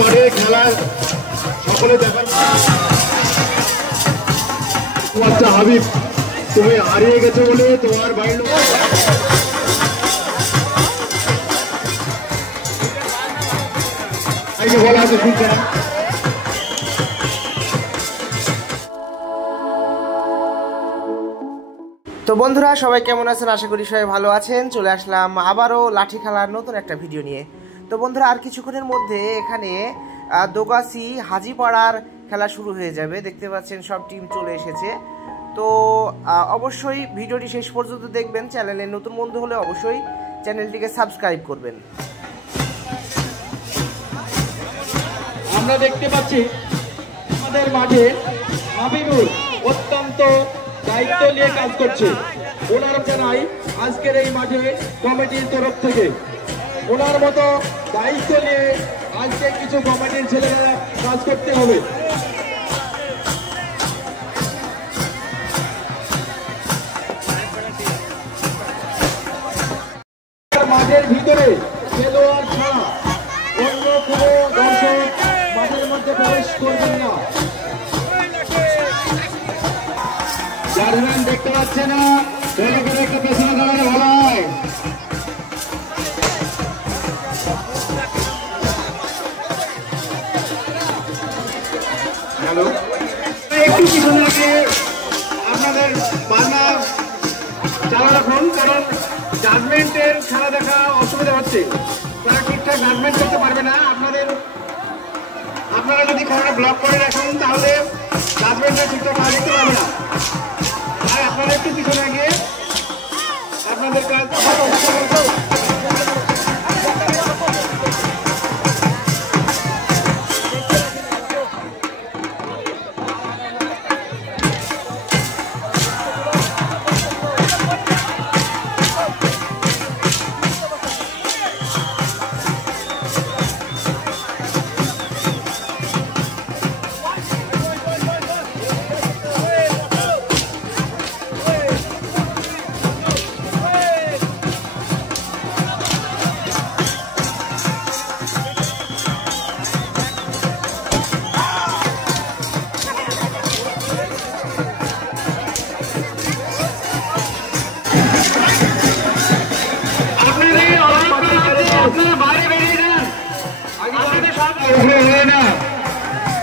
মাঠে খেলা সকলে দেখার। আচ্ছা হাবিব, তুমি হারিয়ে গেছো বলে তোমার বাড়ির লোক বলা আছে শুনছে না। তো বন্ধুরা সবাই কেমন আছেন? আশা করি সবাই ভালো আছেন। চলে আসলাম আবারও লাঠি খেলার নতুন একটা ভিডিও নিয়ে। তো বন্ধুরা আর কিছুক্ষণের মধ্যে এখানে দোগাছি হাজিপাড়ার খেলা শুরু হয়ে যাবে। দেখতে পাচ্ছেন সব টিম চলে এসেছে। তো অবশ্যই ভিডিওটি শেষ পর্যন্ত দেখবেন। চ্যানেলে নতুন বন্ধু হলে অবশ্যই চ্যানেলটিকে সাবস্ক্রাইব করবেন। আমরা দেখতে পাচ্ছি আমাদের মাঠে হাবিবুর অত্যন্ত দায়িত্ব নিয়ে কাজ করছে। ওনার জানাই আজকের এই মাঠে কমিটির তরফ থেকে ওনার মতো দায়িত্ব নিয়ে আজকে কিছু কমিটির ছেলেরা কাজ করতে হবে। মাঠের ভিতরে খেলোয়াড় ছাড়া অন্য কোনো দর্শক মাঠের মধ্যে প্রবেশ করবেন না। জার্মান দেখতে পাচ্ছে না, একটু পেছনে দাঁড়ানো ভালো হয়। হ্যালো, একটু পিছনে গিয়ে আপনাদের বান্না চালা রাখুন, কারণ জাজমেন্টের খেলা দেখা অসুবিধা হচ্ছে। তারা ঠিকঠাক জাজমেন্ট করতে পারবে না। আপনারা যদি খেলাটা ব্লক করে রাখুন তাহলে জাজমেন্টটা ঠিকঠাক কাজ করতে পারবে না। আর আপনারা একটু পিছনে গিয়ে আপনাদের কাজ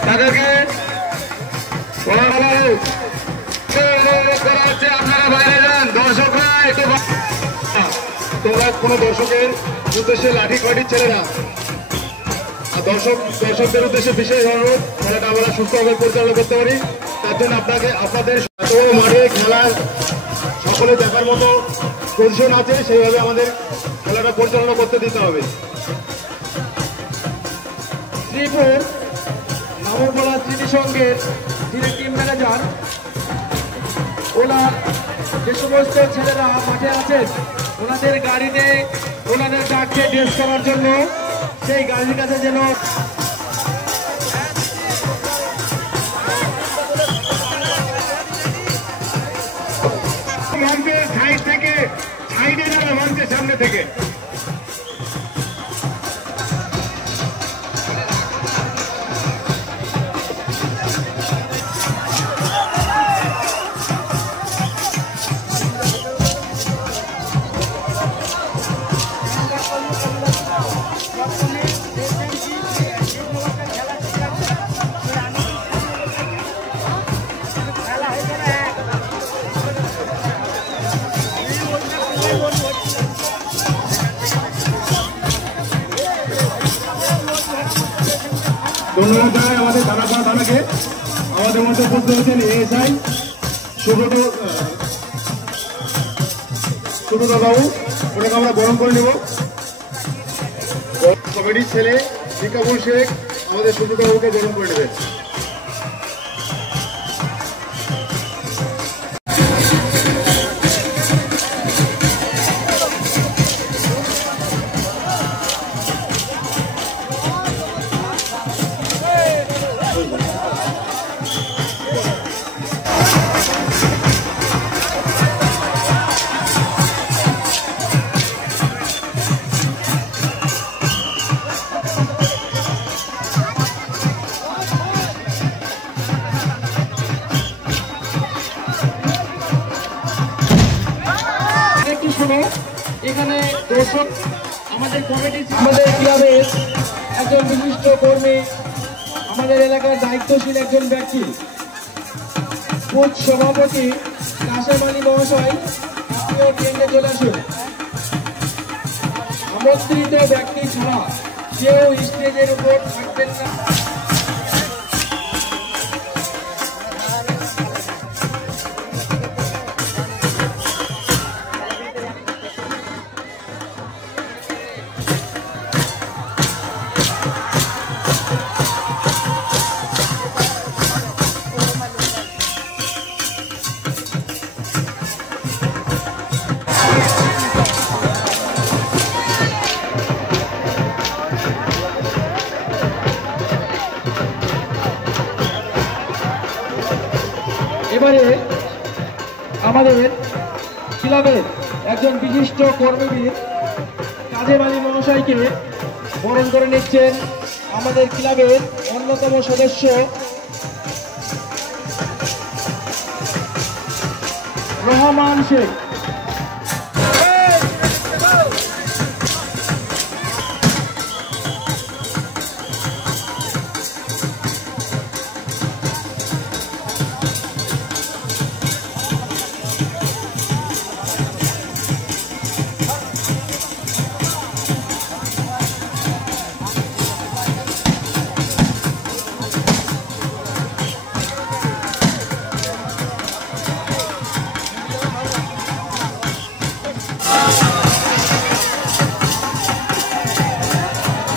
তাদেরকে আপনারা বাইরে যান। দর্শকরা একটু তোমরা কোনো দর্শকের উদ্দেশ্যে লাঠি কাঠি ছেড়ে না। দর্শকদের উদ্দেশ্যে বিশেষ অনুরোধ, খেলাটা আমরা সুস্থভাবে পরিচালনা করতে পারি তার জন্য আপনাদের মাঠে খেলার সকলে দেখার মতো পজিশন আছে, সেইভাবে আমাদের খেলাটা পরিচালনা করতে দিতে হবে। শ্রীপুর নামরপাড়া স্মৃতি সংঘের যিনি টিম ম্যানেজার, ওনার যে সমস্ত ছেলেরা মাঠে আছেন ওনাদের গাড়িতে ওনাদের ডাকছে ড্রেস করার জন্য। সেই গাড়ির কাছে যেন সাইড থেকে সাইডে যাবে, মঞ্চের সামনে থেকে। ধন্যবাদ জানাই আমাদের দানাপাড়া থানাকে। আমাদের মধ্যে উপস্থিত হয়েছেন এএসআই সুব্রত বাবু, ওটাকে আমরা বরণ করে নেব। কমিটির ছেলে শিকাবুল শেখ আমাদের সুব্রত বাবুকে বরণ করে নেবেন। এখানে দর্শক আমাদের কমিটি, আমাদের ক্লাবের একজন বিশিষ্ট কর্মী, আমাদের এলাকার দায়িত্বশীল একজন ব্যক্তি, বুথ সভাপতি কাশেম আলী মহাশয়, আপনিও কেন্দ্রে চলে আসুন। আমন্ত্রিত ব্যক্তি ছাড়া কেউ স্টেজের উপর থাকবেন না। এবারে আমাদের ক্লাবের একজন বিশিষ্ট কর্মীবীর কাজেম আলী মহাশয়কে বরণ করে নিচ্ছেন আমাদের ক্লাবের অন্যতম সদস্য রহমান শেখ।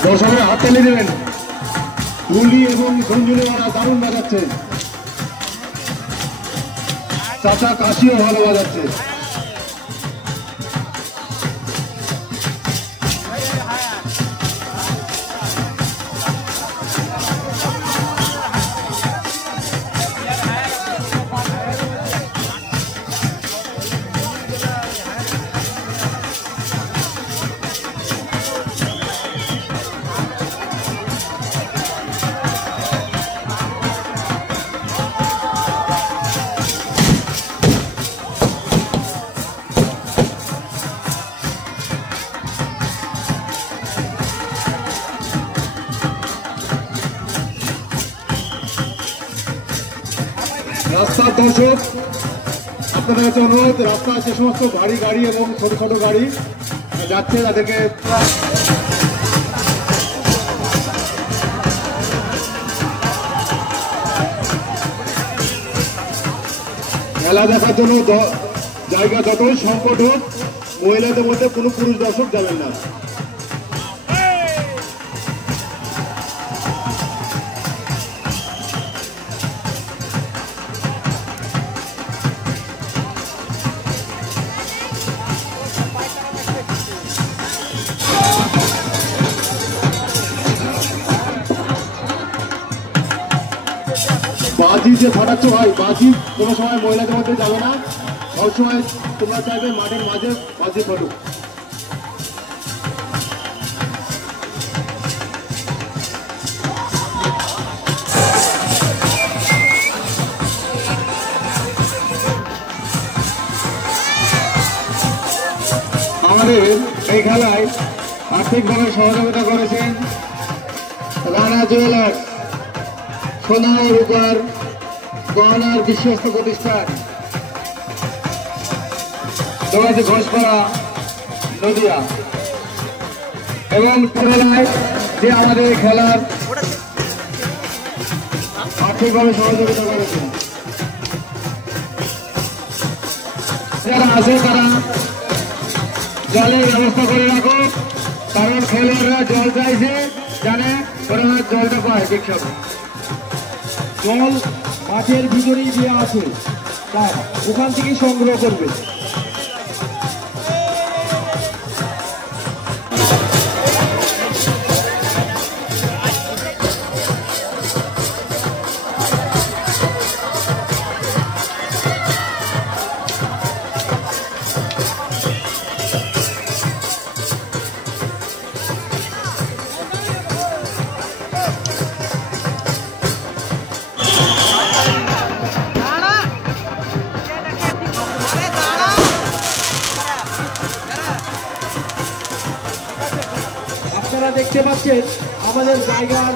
দর্শকরা হাততালি দেবেন। গুলি এবং ঝুনঝুনি ওরা দারুণ বাজাচ্ছে, চাচা কাশিও ভালো বাজাচ্ছে। রাস্তার দর্শক, আপনাদের কাছে অনুরোধ, রাস্তার যে সমস্ত ভারী গাড়ি এবং ছোট ছোট গাড়ি যাচ্ছে তাদেরকে খেলা দেখার জন্য জায়গা যতই সংকট হোক, মহিলাদের মধ্যে কোনো পুরুষ দর্শক যাবেন না। বাজি যে ফাটাচ্ছ ভাই, বাজি কোনো সময় মহিলাদের মধ্যে যাবে না, সবসময় তোমরা চাইবে মাঠের মাঝে বাজি ফাটুক। আমাদের এই খেলায় আর্থিকভাবে সহযোগিতা করেছেন রানা জুয়েলার্স, সোনা ও রূপার গহনার বিশ্বস্ত প্রতিষ্ঠান, দোয়াজি ঘোষপাড়া নদিয়া, এবং খেলায় যে আমাদের খেলার আর্থিকভাবে সহযোগিতা করেছেন। যারা আছে তারা জলের ব্যবস্থা করে রাখো, কারণ খেলোয়াড়রা জল চাইছে, জানে ওরা জলটা পায়। বিখ্যাত জল মাঠের ভিতরেই দেওয়া আছে, তাই ওখান থেকে সংগ্রহ করবে। দেখতে পাচ্ছেন আমাদের জায়গার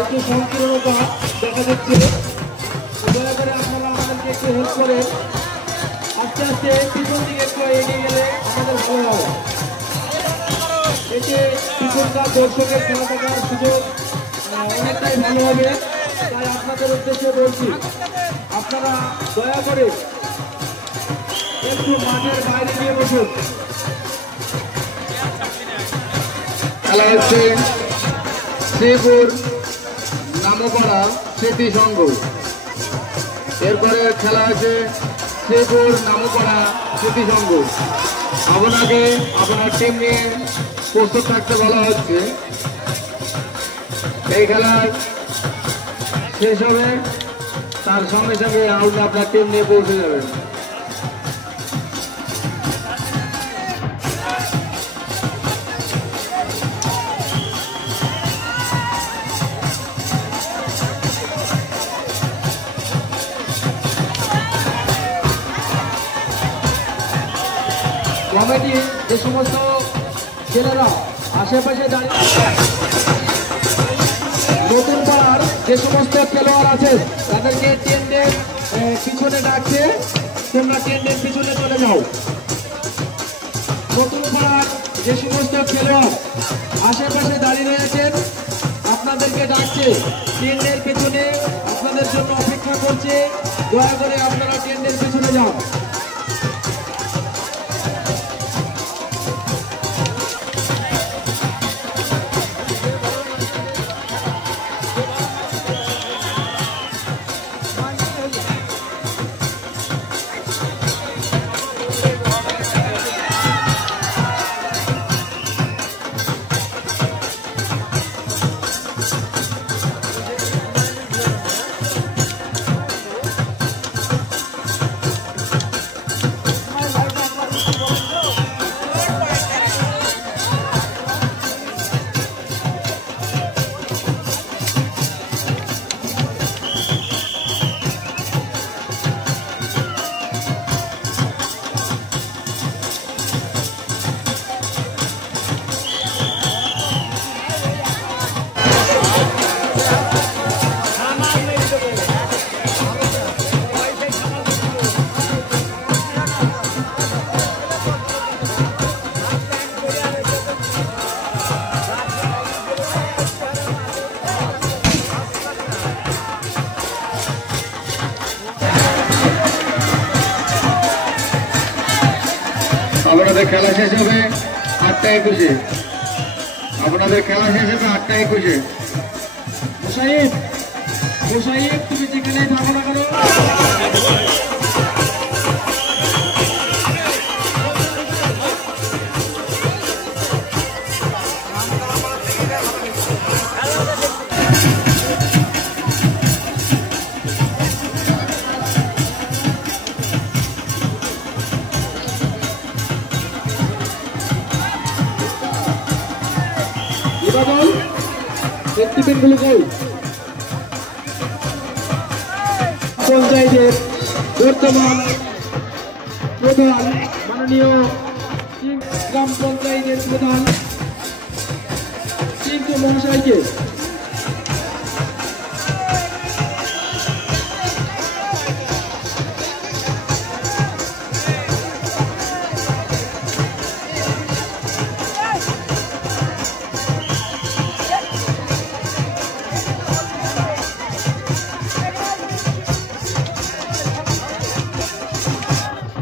একটু সংকীর্ণতা দেখা যাচ্ছে। দয়া করে আপনারা আমাদেরকে একটু হেল্প করেন। আস্তে আস্তে পিছন দিকে একটু এগিয়ে গেলে আমাদের ভালো হয়। এতে পিছনকার দর্শকের খেলা দেখার সুযোগ অনেকটাই ভালো হবে। তাই আপনাদের উদ্দেশ্যে বলছি, আপনারা দয়া করে একটু মাঠের বাইরে গিয়ে বসুন। খেলা হচ্ছে শ্রীপুর নামপাড়া স্মৃতি সংঘ। এরপরে খেলা হচ্ছে শ্রীপুর নামপাড়া স্মৃতি সংঘ। আপনাকে আপনার টিম নিয়ে প্রস্তুত থাকতে বলা হচ্ছে। এই খেলার শেষ হবে, তার সঙ্গে সঙ্গে আউট আপনার টিম নিয়ে পৌঁছে যাবেন। কমিটি যে সমস্ত ছেলেরা আশেপাশে দাঁড়িয়ে নতুন পাড়ার যে সমস্ত খেলোয়াড় আছে তাদেরকে টেন্ডের পিছনে ডাকছে, তোমরা টেন্ডের পিছনে চলে যাও। নতুন পাড়ার যে সমস্ত খেলোয়াড় আশেপাশে দাঁড়িয়ে রয়েছেন আপনাদেরকে ডাকছে, টেন্ডের পেছনে আপনাদের জন্য অপেক্ষা করছে। দয়া করে আপনারা টেন্ডের পিছনে যাও। আপনাদের খেলা শেষ হবে 8টা 21-এ। আপনাদের খেলা শেষ হবে 8টা 21-এ। মুসাইব, মুসাইব তুমি যেখানে থাকো না কেন, বল সেফটিপিনগুলো কই? পঞ্চায়েতের বর্তমান প্রধান মাননীয় গ্রাম পঞ্চায়েতের প্রধান চিন্টু মহাশয়কে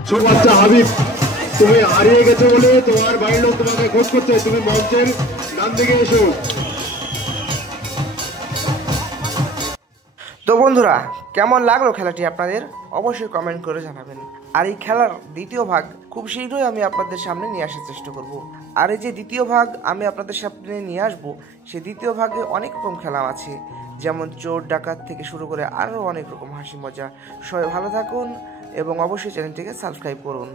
ছোট বাচ্চা হাবিব, তুমি হারিয়ে গেছো বলে তোমার বাড়ির লোক তোমাকে খোঁজ করছে। তুমি মঞ্চের ডান দিকে এসো। তো বন্ধুরা, কেমন লাগলো খেলাটি আপনাদের অবশ্যই কমেন্ট করে জানাবেন। আর এই খেলার দ্বিতীয় ভাগ খুব শীঘ্রই আমি আপনাদের সামনে নিয়ে আসার চেষ্টা করব। আর এই যে দ্বিতীয় ভাগ আমি আপনাদের সামনে নিয়ে আসবো, সেই দ্বিতীয় ভাগে অনেক রকম খেলা আছে, যেমন চোর ডাকাত থেকে শুরু করে আরও অনেক রকম হাসি মজা। সবাই ভালো থাকুন এবং অবশ্যই চ্যানেলটিকে সাবস্ক্রাইব করুন।